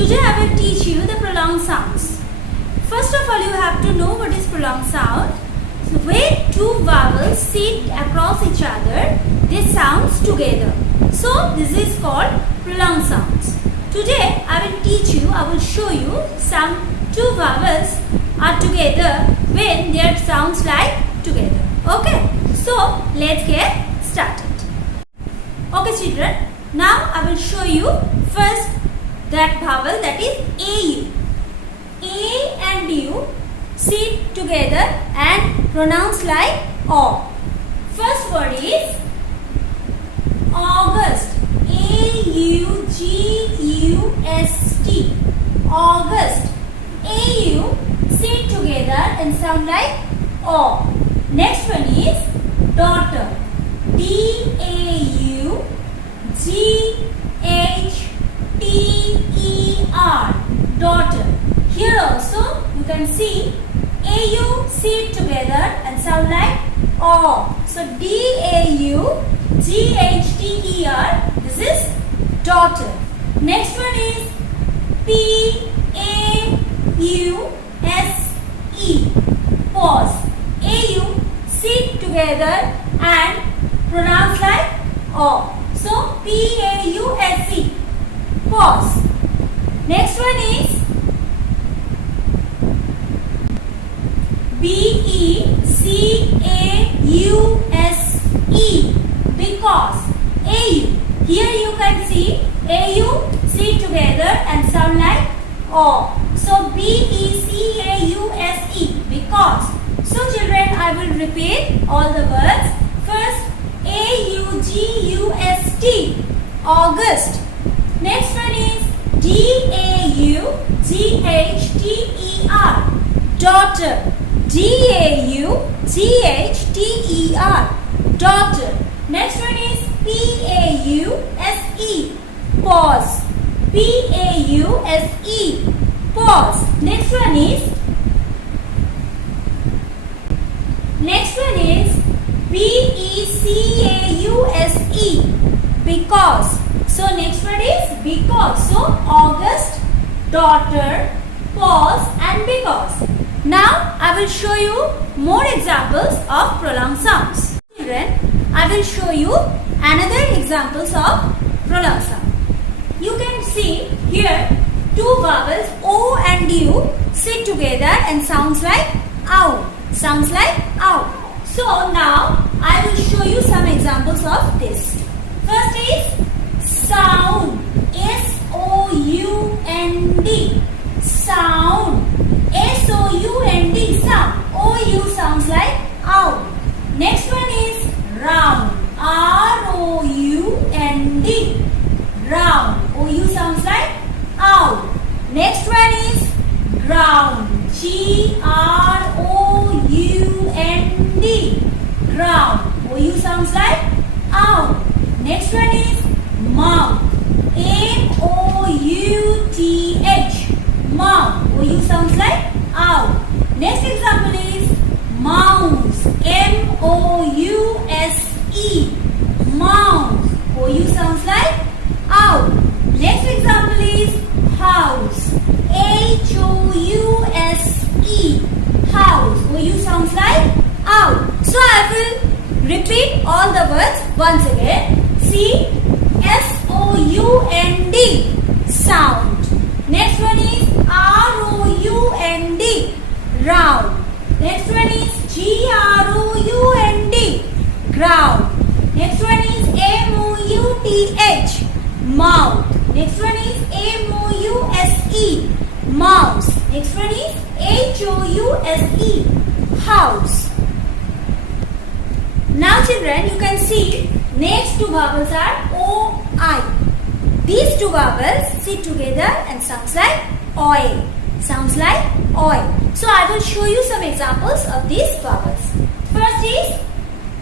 Today I will teach you the prolonged sounds. First of all, you have to know what is prolonged sound. So when two vowels sit across each other, they sound together. So this is called prolonged sounds. Today I will teach you, I will show you some two vowels are together when their sounds like together. Okay, so let's get started. Okay children, now I will show you first that vowel, that is AU. A and U sit together and pronounce like O. First word is August. A-U-G-U-S-T. August. A-U sit together and sound like O. Next one is daughter. D-A-U-G-H-T-E-R. Daughter. Here also you can see A-U sit together and sound like O. So D-A-U-G-H-T-E-R. This is daughter. Next one is P-A-U-S-E. Pause. A-U sit together and pronounce like O. So P-A-U-S-E. Pause. Next one is B-E-C-A-U-S-E. Because. A-U. Here you can see A-U sit together and sound like O. So B-E-C-A-U-S-E. Because. So children, I will repeat all the words. First, A-U-G-U-S-T. August. Next one is D-A-U-G-H-T-E-R. Daughter. D-A-U-G-H-T-E-R. Daughter. Next one is P-A-U-S-E. Pause. P-A-U-S-E. Pause. Next one is B-E-C-A-U-S-E. Because. So next word is because. So August, daughter, pause and because. Now I will show you more examples of prolonged sounds. Children, I will show you another examples of prolonged sound. You can see here two vowels O and U sit together and sounds like ow. Sounds like ow. So now I will show you some examples of this. First is sound. S-O-U-N-D. Sound. S-O-U-N-D. Sound. O-U sounds like ow. Next one is round. R-O-U-N-D. Round. O-U sounds like ow. Next one is ground. G-R-O-U-N-D. Ground. O-U sounds like ow. Next one is mouth. M-O-U-T-H. Mouth. O-U sounds like ow. Next example is mouse. M-O-U-S-E. Mouse. O-U sounds like ow. Next example is house. H-O-U-S-E. House. O-U sounds like ow. So I will repeat all the words once again. See, S-O-U-N-D. Sound. Next one is R-O-U-N-D. Round. Next one is G-R-O-U-N-D. Ground. Next one is M-O-U-T-H. Mouth. Next one is M-O-U-S-E. Mouse. Next one is H-O-U-S-E. House. Now children, you can see next two vowels are O-I. These two vowels sit together and sounds like oil. Sounds like oil. So I will show you some examples of these vowels. First is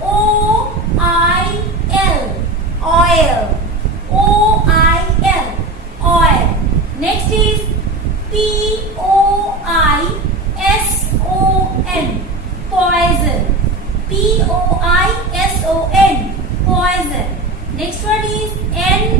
O-I-L. Oil. O-I-L. Oil. Next is P-O-I-S-O-N. Poison. P-O-I-S-O-N. Poison. Next one is N-O-I-S-E.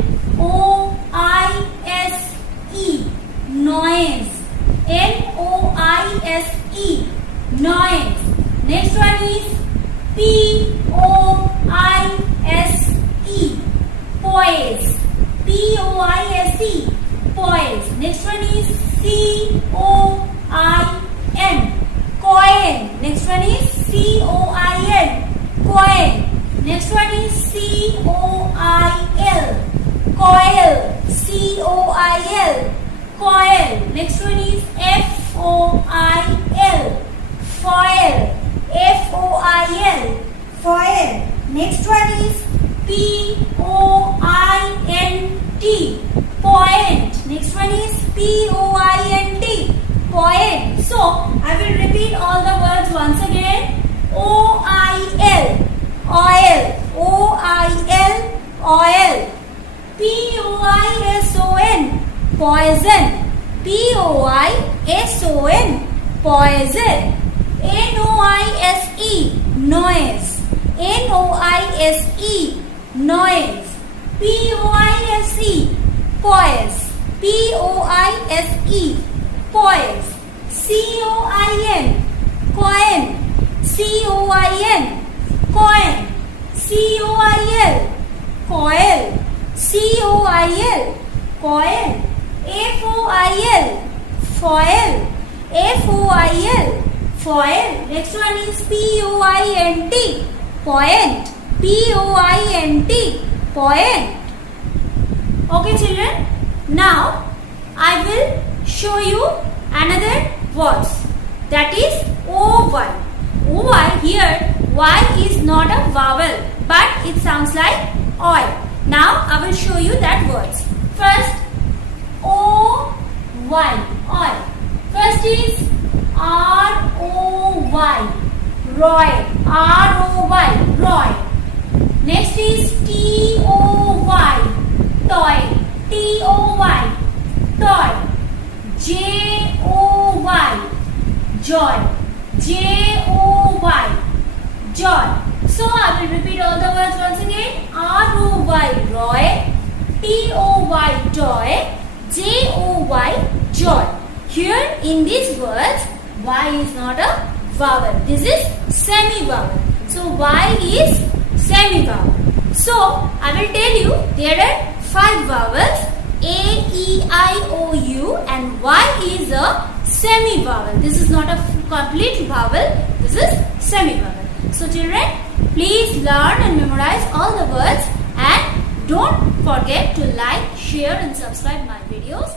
P-O-I-S-E, poise. Next one is C-O-I-N, coin. Next one is C-O-I-N, coin. Next one is C-O-I-L, coil. C-O-I-L, coil. Next one is F-O-I-L, foil. F-O-I-L, foil. Next one is P-O-I-N-T, point. Next one is P-O-I-N-T, point. So, I will repeat all the words once again. O-I-L, oil. O-I-L, oil. P-O-I-S-O-N, poison. P-O-I-S-O-N, poison. N-O-I-S-E, noise. N-O-I-S-E, noise. P-O-I-S-E, poise. P-O-I-S-E, poise. C-O-I-N, coin. C-O-I-N, coin. C-O-I-L, coil. C-O-I-L, coil. F-O-I-L, foil. F-O-I-L, foil. Next one is P-O-I-N-T, point. P-O-I-N-T, point. Okay, children. Now, I will show you another words. That is O-Y. O-Y, here, Y is not a vowel, but it sounds like oil. Now, I will show you that words. First, O-Y, oil. First is R-O-Y, Roy. R-O-Y, Roy. Next is T-O-Y, toy. T-O-Y, toy. J-O-Y, joy. J-O-Y, joy. So I will repeat all the words once again. R-O-Y, Roy. T-O-Y, toy. J-O-Y, joy. Here in these words, Y is not a vowel. This is semi-vowel. So Y is semi-vowel. So I will tell you there are 5 vowels. A, E, I, O, U, and Y is a semi-vowel. This is not a complete vowel. This is semi-vowel. So children, please learn and memorize all the words, and don't forget to like, share and subscribe my videos.